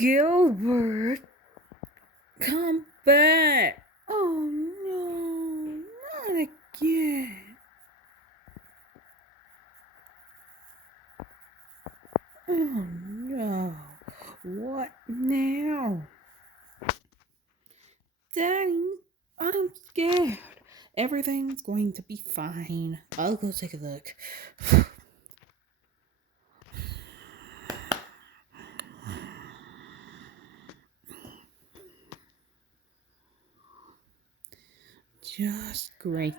Gilbert, come back. Oh no, not again. Oh no, what now? Daddy, I'm scared. Everything's going to be fine. I'll go take a look. Just great.